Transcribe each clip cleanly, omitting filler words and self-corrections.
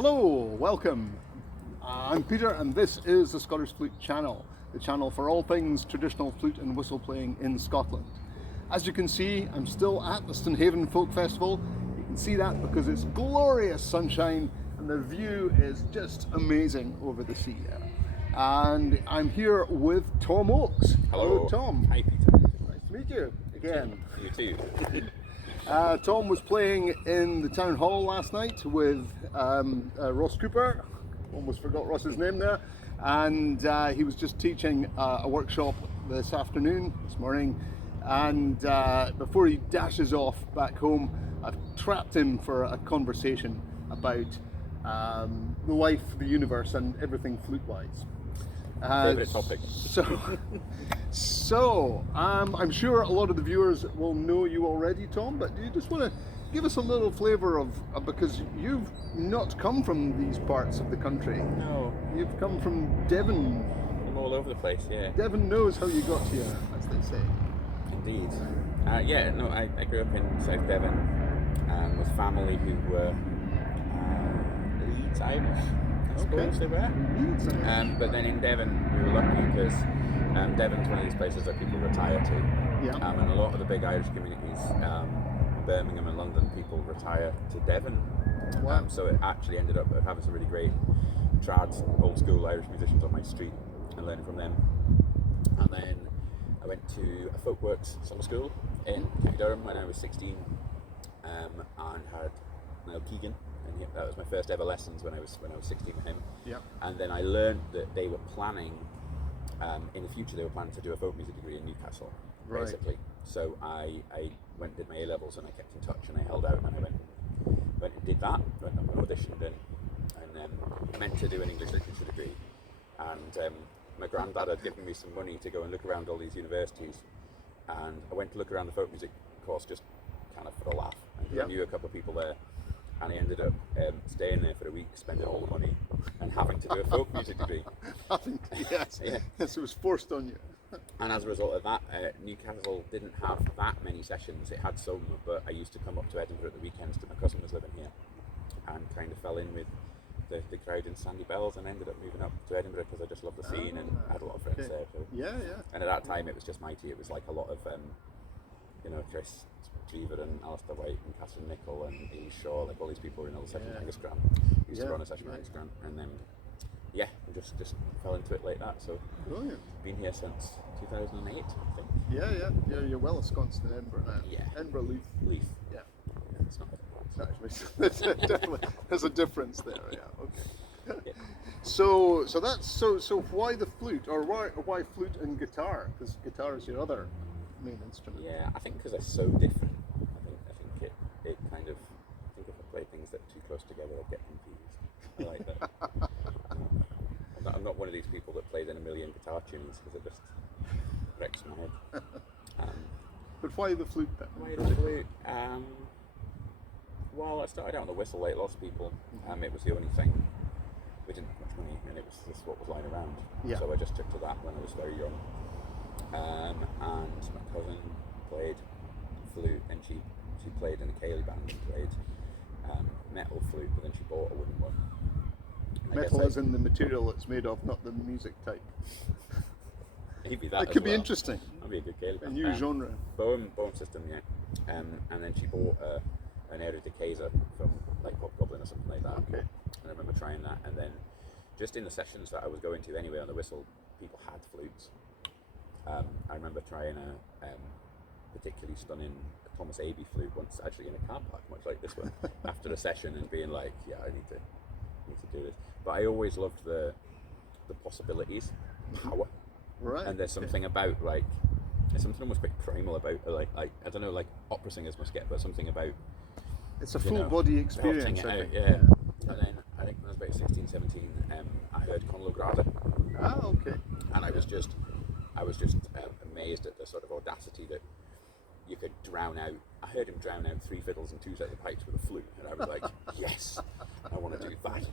Hello, welcome. I'm Peter and this is the Scottish Flute channel, the channel for all things traditional flute and whistle playing in Scotland. As you can see, I'm still at the Stonehaven Folk Festival. You can see that because it's glorious sunshine and the view is just amazing over the sea there. And I'm here with Tom Oakes. Hello. Tom. Hi, Peter. Nice to meet you again. You too. Tom was playing in the town hall last night with Ross Cooper. Almost forgot Ross's name there. And he was just teaching a workshop this morning. And before he dashes off back home, I've trapped him for a conversation about the life, the universe, and everything flute-wise. Favorite topic. So I'm sure a lot of the viewers will know you already, Tom, but do you just want to give us a little flavour of because you've not come from these parts of the country. No. You've come from Devon. I'm all over the place, yeah. Devon knows how you got here, as they say. Indeed. I grew up in South Devon with family who were Leeds Irish, I suppose they were. Leeds, but then in Devon, we were lucky because Devon's one of these places that people retire to. Yeah. And a lot of the big Irish communities, Birmingham and London, people retire to Devon. Wow. So it actually ended up having some really great trads, old school Irish musicians on my street and learning from them. And then I went to a folkworks summer school in County Durham when I was 16 and had Niall Keegan, and that was my first ever lessons when I was 16 with him. Yeah. And then I learned that they were planning in the future, they were planning to do a folk music degree in Newcastle, basically. So I went and did my A-levels and I kept in touch and I held out and I went and did that, went and auditioned and meant to do an English literature degree. And my granddad had given me some money to go and look around all these universities, and I went to look around the folk music course just kind of for a laugh. And I knew a couple of people there, and I ended up staying there for a week, spending all the money, and having to do a folk music degree. Yes, Yeah. Yes, it was forced on you. And as a result of that, Newcastle didn't have that many sessions. It had some, but I used to come up to Edinburgh at the weekends because my cousin was living here, and kind of fell in with the crowd in Sandy Bells and ended up moving up to Edinburgh because I just loved the scene and I had a lot of friends there. So. Yeah. And at that time, it was just mighty. It was like a lot of, Chris Cleaver and Alistair White and Catherine Nichol and Amy Shaw, like all these people were in all the sessions. Angus Grant used to run a session with Angus Grant, and then I just fell into it like that. So Brilliant. Been here since 2008, I think. Yeah. You're well ensconced in Edinburgh now. Yeah. Edinburgh Leith. Yeah, it's not. Definitely, there's a difference there. Yeah. Okay. Yeah. So why the flute, or why flute and guitar? Because guitar is your other main instrument. Yeah, I think because they're so different. I think it kind of. I think if I play things that are too close together, I'd get confused. I like that. I'm not one of these people that plays in a million guitar tunes because it just wrecks my head. But why the flute then? Why the flute? Well, I started out on the whistle like lots of people. It was the only thing. We didn't have much money, and it was just what was lying around. Yeah. So I just took to that when I was very young. And my cousin played flute, and she played in a ceilidh band and played metal flute, but then she bought a wooden one. Metal as in the material it's made of, not the music type. Maybe that. It could be interesting. That'd be a good ceilidh band. A new genre. Bohm system, yeah. And then she bought an Air de Kaiser from like Hobgoblin or something like that. Okay. And I remember trying that, and then just in the sessions that I was going to anyway on the whistle, people had flutes. I remember trying a particularly stunning Thomas Abbey flute once, actually in a car park, much like this one, after a session, and being like, yeah, I need to do this. But I always loved the possibilities, power. Right. And there's something about there's something almost quite primal about like I don't know, like opera singers must get, but something about it's a full body experience. I think. Yeah. And then I think when I was about 16, 17, I heard Conlo Grada. Ah, okay. And I was just amazed at the sort of audacity that you could drown out. I heard him drown out 3 fiddles and 2 sets of pipes with a flute, and I was like, yes, I want to do that.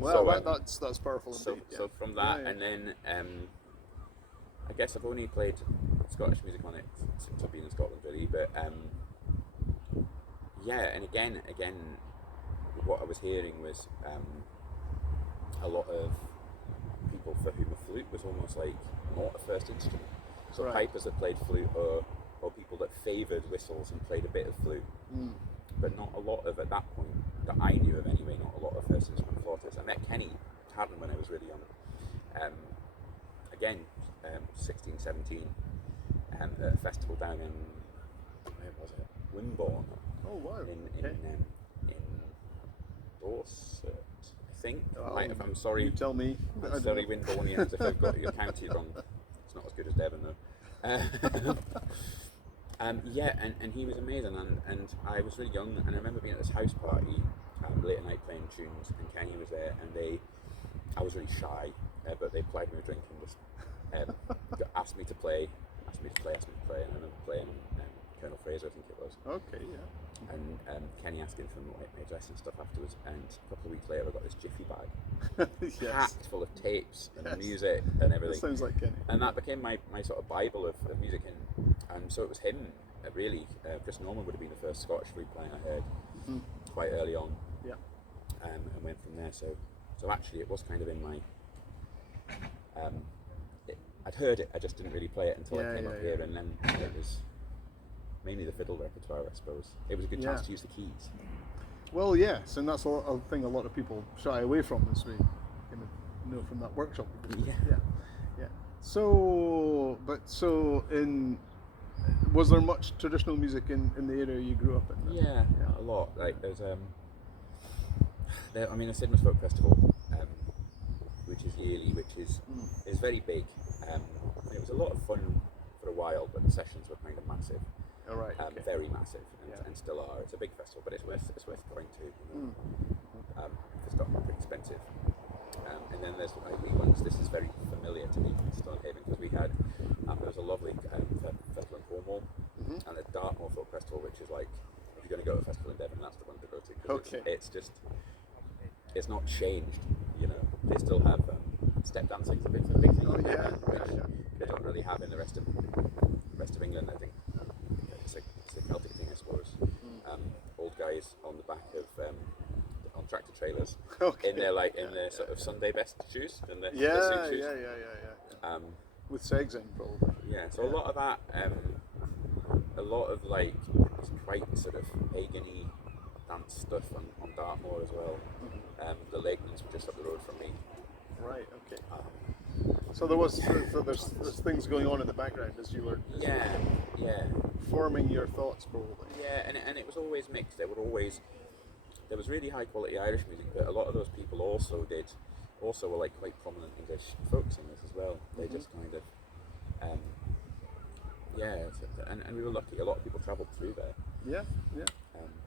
Well, that's powerful indeed. So from that, and then I guess I've only played Scottish music on it since I've been in Scotland, really. But and again, was hearing was a lot of people for whom a flute was almost like not a first instrument. So pipers that played flute, or people that favoured whistles and played a bit of flute, but not a lot of, at that point, that I knew of anyway, not a lot of first instrument flautists. I met Kenny Tartan when I was really young. Again, 16, 17, at a festival down in, where was it? Wimborne. Oh wow. In Dorset, I think. Oh, I'm sorry. You tell me. I'm sorry, Wimborneans, if I've got your county wrong. It's not as good as Devon though. Yeah, and he was amazing, and I was really young, and I remember being at this house party late at night playing tunes, and Kenny was there, and I was really shy, but they plied me with a drink and just asked me to play, and I remember playing Colonel Fraser, I think it was. Okay, yeah. And Kenny asking for my address and stuff afterwards, and a couple of weeks later I got this jiffy bag packed full of tapes and music and everything. That sounds like Kenny. And that became my sort of Bible of music, and so it was him really. Chris Norman would have been the first Scottish flute player I heard quite early on. Yeah. And went from there. So actually it was kind of in my I'd heard it, I just didn't really play it until I came up here, and then it was mainly the fiddle repertoire, I suppose. It was a good chance to use the keys. Well, yes, and that's a thing a lot of people shy away from, as we kind of know from that workshop. Yeah. So, was there much traditional music in the area you grew up in? Yeah, a lot. Like there's I mean, the Sidmouth Folk Festival, which is yearly, which is very big. It was a lot of fun for a while, but the sessions were kind of massive. All right. Very massive, and still are. It's a big festival, but it's worth going to. It's got pretty expensive. And then there's wee ones. This is very familiar to me, Stonehaven, because we had there was a lovely festival in Cornwall, and the Dartmoor Folk Festival, which is like, if you're going to go to a festival in Devon, that's the one to go to. Okay. It's not changed. You know, they still have step dancing. It's a big thing. Oh, which they don't really have in the rest of England. I think it's a Celtic thing, I suppose. Old guys on the back of on tractor trailers in their sort of Sunday best shoes and their suit shoes. Yeah. With segs in, probably. Yeah. So a lot of that, a lot of like quite sort of pagan-y dance stuff on Dartmoor as well. The Lakelands were just up the road from me. Right. Okay. So there's things going on in the background as you were forming your thoughts, probably. Yeah, and it was always mixed. There was really high quality Irish music, but a lot of those people also were like quite prominent English folk singers as well. They just kind of and we were lucky. A lot of people travelled through there. Yeah.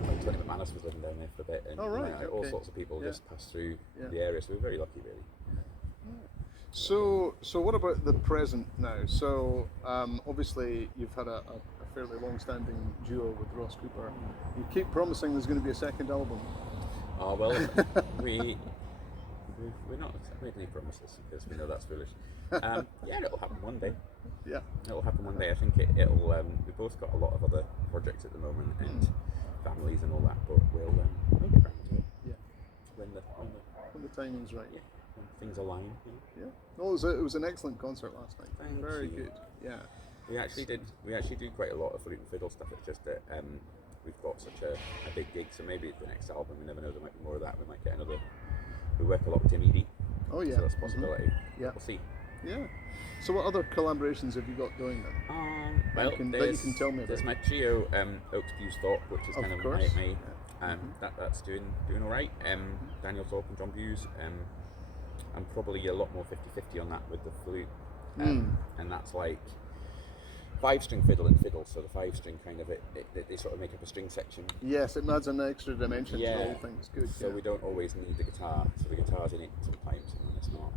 Like Tony McManus was living down there for a bit, and all sorts of people just passed through the area. So we were very lucky, really. So what about the present now? So obviously you've had a fairly long-standing duo with Ross Cooper. You keep promising there's going to be a second album. Oh well, we're not making any promises because we know that's foolish. It'll happen one day. Yeah, it'll happen one day. I think it'll. We've both got a lot of other projects at the moment and families and all that, but we'll get around to it. Yeah, when the timing's right. Yeah. Things align. Yeah. No, it was an excellent concert last night. Thank Very you. good. Yeah. We actually do quite a lot of flute and fiddle stuff. It's just that we've got such a big gig, so maybe the next album, we never know, there might be more of that. We might get another. We work a lot with Tim Eady. Oh yeah. So that's a possibility. Yeah. We'll see. Yeah. So what other collaborations have you got going then? Well, that you can tell me about. There's my trio, Oaks Views Thought, which is kind of my that's doing all right. Daniel Thorpe and John Hughes. I'm probably a lot more 50-50 on that with the flute, and that's like 5-string fiddle and fiddle. So the 5-string kind of they sort of make up a string section. Yes, it adds an extra dimension to the whole thing. It's good. So we don't always need the guitar. So the guitar's in it sometimes, and then it's not.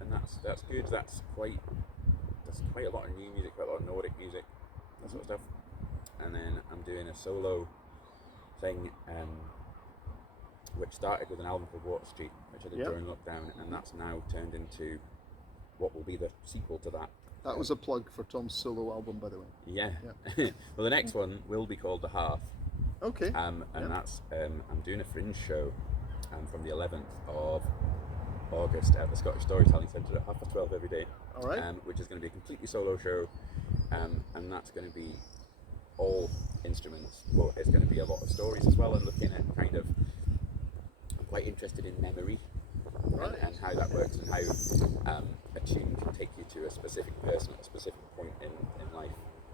And that's good. That's quite a lot of new music, quite a lot of Nordic music, that sort of stuff. And then I'm doing a solo thing. Which started with an album called Water Street, which I did during lockdown, and that's now turned into what will be the sequel to that. That was a plug for Tom's solo album, by the way. Yeah. Well, the next one will be called The Hearth, Okay. And Yeah. that's I'm doing a fringe show from the 11th of August at the Scottish Storytelling Centre at 12:30 every day. All right. Which is going to be a completely solo show, and that's going to be all instruments, but it's going to be a lot of stories as well, and looking at kind of, I'm quite interested in memory and how that works, and how a tune can take you to a specific person at a specific point in life.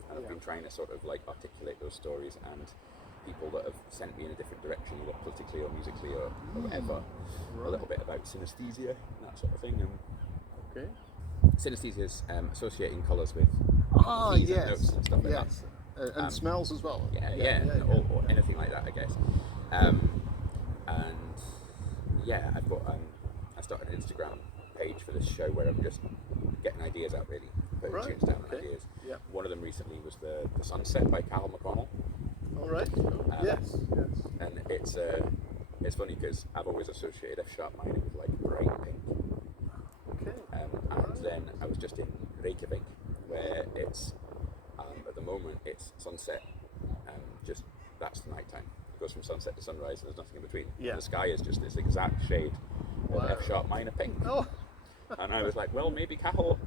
And I've been trying to sort of like articulate those stories, and people that have sent me in a different direction, either politically or musically or whatever. A little bit about synesthesia and that sort of thing. Okay. Synesthesia is associating colours with keys and notes and stuff like that. And smells as well. Or anything like that, I guess. And yeah, I've got I started an Instagram page for this show where I'm just getting ideas out, really, putting tunes down and ideas. Yeah. One of them recently was the Sunset by Carl McConnell. All right. Yes. And it's funny because I've always associated F sharp minor with like bright pink. Okay. And then I was just in Reykjavik, where it's at the moment it's sunset, just that's the night time. It goes from sunset to sunrise, and there's nothing in between. Yeah. The sky is just this exact shade of F sharp minor pink. Oh. And I was like, well, maybe Cahill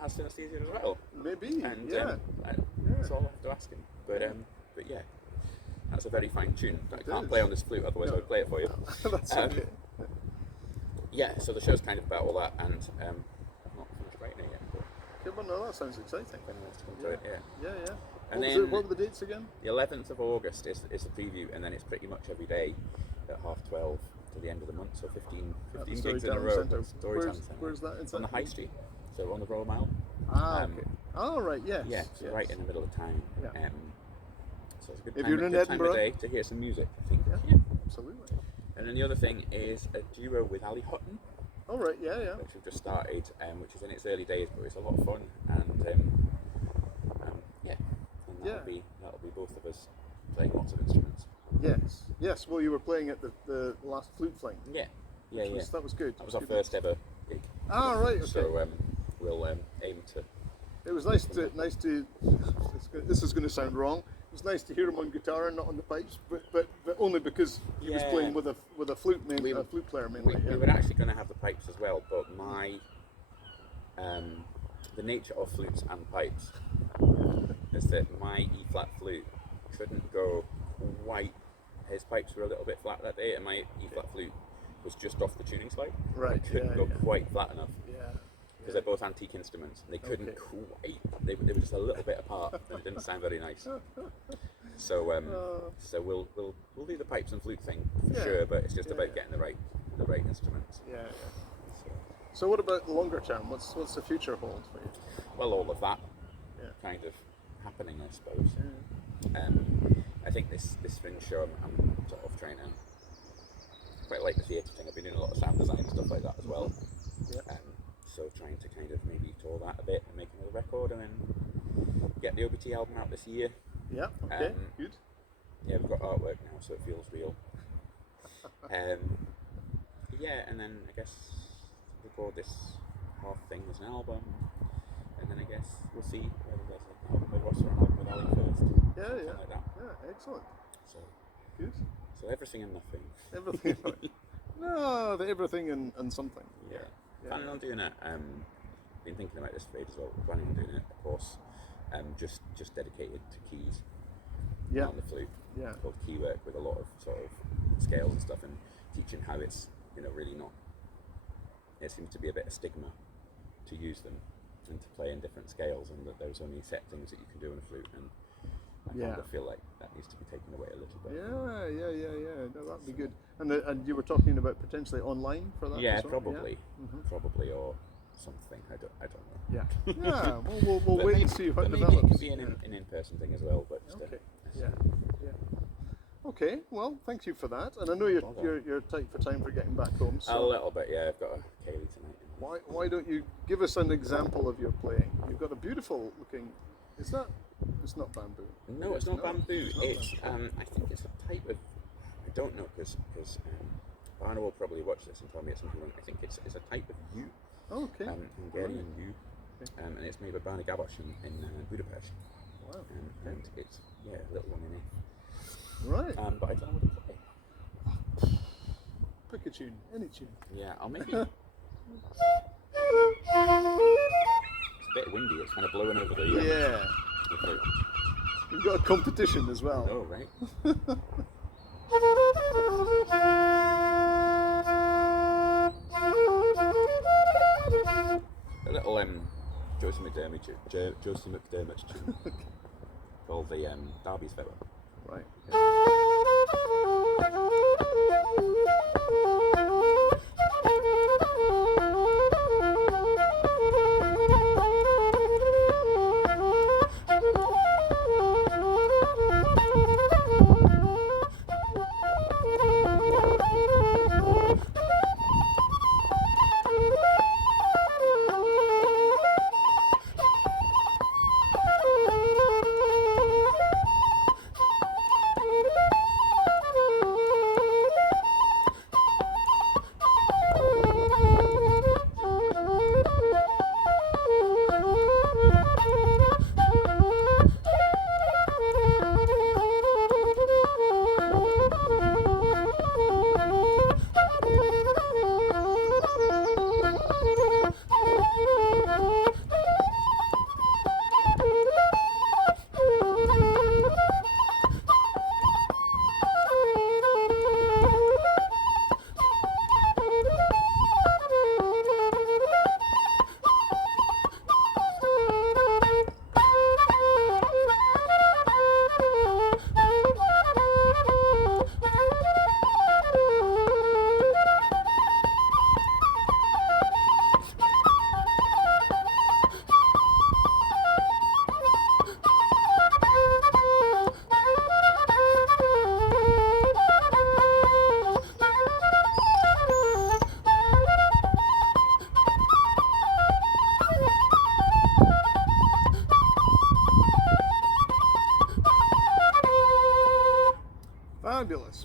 has synesthesia as well. Maybe. And that's all I have to ask him. But yeah, that's a very fine tune. I can't play on this flute, otherwise I would play it for you. That's okay. Yeah, so the show's kind of about all that, and I've not finished writing it yet. But Okay, well, no, that sounds exciting. if anyone wants to come to it, yeah. Yeah. And What were the dates again? The 11th of August is the preview, and then it's pretty much every day at 12:30 to the end of the month, so 15 gigs in a row. Storytelling Centre. Where's that? It's on the High Street, so on the Royal Mile. Okay. Oh, right, yes. Yeah, so right in the middle of town. Yeah. So it's a good If time, you're in good time Edinburgh. of day to hear some music, I think. Yeah, absolutely. And then the other thing is a duo with Ali Hutton, All right, yeah. which we've just started, which is in its early days, but it's a lot of fun. And that'll be both of us playing lots of instruments. Yes. Well, you were playing at the last flute fling. Yeah. That was good. That was our first ever gig. Ah, right. Okay. So we'll aim to. It was nice to. This is going to sound wrong. It was nice to hear him on guitar and not on the pipes, but only because he was playing with a flute flute player mainly. We were actually going to have the pipes as well, but the nature of flutes and pipes is that my E flat flute couldn't go quite. His pipes were a little bit flat that day, and my E flat flute was just off the tuning slide. Right. It couldn't go quite flat enough. Yeah. Because they're both antique instruments, and they couldn't quite. They were just a little bit apart, and it didn't sound very nice. So we'll do the pipes and flute thing for sure, but it's just about getting the right instruments. Yeah. So what about the longer term? What's the future hold for you? Well, all of that kind of happening, I suppose. I think this fringe show, I'm sort of trying to quite like the theatre thing. I've been doing a lot of sound design and stuff like that as well. Yeah. So trying to kind of maybe tour that a bit and make another record, and then get the OBT album out this year. Yeah. Okay. Good. Yeah, we've got artwork now, so it feels real. And then I guess record this half thing as an album, and then I guess we'll see whether there's an album with Ross or an album with Ali first. Yeah. Like that. Yeah. Excellent. So Good. So everything and nothing. Everything. No, everything and something. Yeah. Planning on doing it. Been thinking about this for ages as well. Planning on doing a course, just dedicated to keys. Yeah. On the flute. Yeah. Called key work, with a lot of sort of scales and stuff, and teaching how it's really not. It seems to be a bit of stigma to use them and to play in different scales, and that there's only set things that you can do on a flute, and I kind of feel like that needs to be taken away a little bit. Yeah. No, that'd be good. And you were talking about potentially online for that. Yeah, as well? probably, probably, or something. I don't know. Yeah. Well, we'll wait and see what maybe develops. it could be an in-person thing as well. But okay. Yeah. Okay. Well, thank you for that. And I know you're tight for time for getting back home. So a little bit. Yeah, I've got a Kaylee tonight. Why don't you give us an example of your playing? You've got a beautiful looking. Is that? It's not bamboo. No, it's not bamboo. It's I think it's a type of. I don't know because Barna will probably watch this and tell me it's something wrong. I think it's a type of yew. Okay. Hungarian yew. And it's made by Barna Gabosh in Budapest. Wow. And it's a little one in it. Right. But I don't know what to play. Pick a tune, any tune. Yeah, I'll maybe. It's a bit windy. It's kind of blowing over the. Yeah. The flute. We've got a competition as well. Oh right. A little Josie McDermott tune called the Derby's Farewell. Right.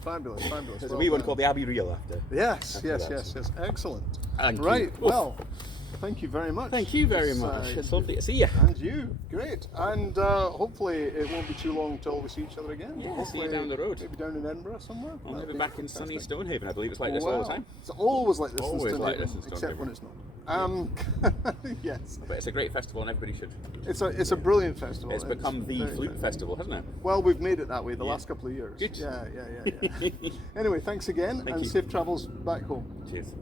Fabulous. There's Well a wee one done. called the Abbey Reel after. Yes. Excellent. Thank you. Right. Well, thank you very much. Thank you very much. It's lovely to see you. And you. Great. And hopefully it won't be too long till we see each other again. Yeah, see hopefully you down the road. Maybe down in Edinburgh somewhere. I'll That'd maybe be back in sunny fantastic. Stonehaven. I believe it's like this all the time. It's always like this Always in like Stonehaven, this in except Stonehaven. when it's not. Yes. But it's a great festival and everybody should. It's a brilliant festival. It's become the very Flute Festival, hasn't it? Well, we've made it that way the Yeah. last couple of years. Good. Yeah. Anyway, thanks again, Thank and you. safe travels back home. Cheers.